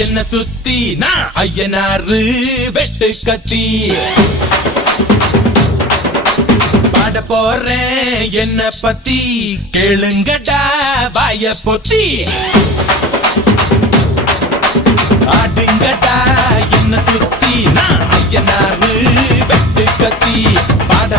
என்ன சுத்தி நான் ஐயனாரு வெட்டு கத்தி பாட போறேன் என்ன பத்தி கேளுங்கடா வாய பொத்தி ஆடுங்கடா என்ன சுத்தி நான் ஐயனாரு வெட்டு கத்தி பாட